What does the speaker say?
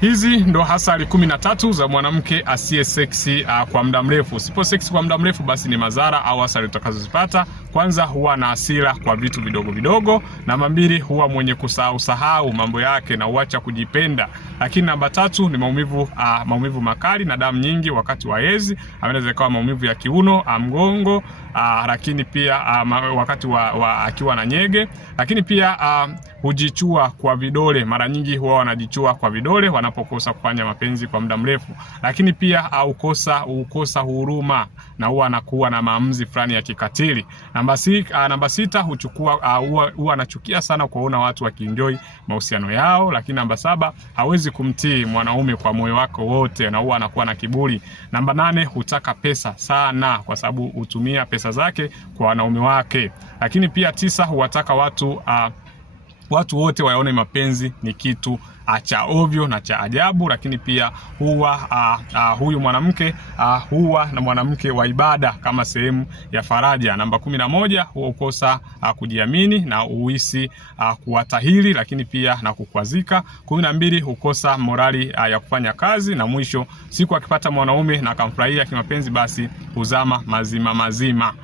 Hizi ndo hasari 13 za mwanamke asiye seksi kwa muda mrefu. Usipo seksi kwa muda mrefu, basi ni madhara au hasara utakazozipata. Kwanza, huwa na hasira kwa vitu vidogo vidogo. Namba 2, huwa mwenye kusahau mambo yake na huacha kujipenda. Lakini namba 3 ni maumivu makali na damu nyingi wakati wa hedhi. Anaweza kuwa maumivu ya kiuno, mgongo, lakini pia wakati akiwa na nyege. Lakini pia hujichua kwa vidole. Mara nyingi huwa wanajichua kwa vidole wanapokosa kufanya mapenzi kwa muda mrefu. Lakini pia hukosa huruma na huwa anakuwa na maamuzi fulani ya kikatili. Namba 6, huwa anachukia sana kuona watu wakienjoy mahusiano yao. Lakini namba 7, hawezi kumtii mwanaume kwa moyo wake wote na huwa anakuwa na kiburi. Namba 8, hutaka pesa sana kwa sababu hutumia pesa zake kwa wanaume wake. Lakini pia 9, huwataka watu wote waone mapenzi ni kitu cha ovyo na cha ajabu. Lakini pia huyu mwanamke huwa na mwanamke wa ibada kama sehemu ya faraja. Namba 11, huwa ukosa kujiamini na uhisi kuwatahiri, lakini pia na kukwazika. 12, hukosa morali ya kufanya kazi. Na mwisho, siku akipata mwanaume na akamfurahia kimapenzi, basi huzama mazima.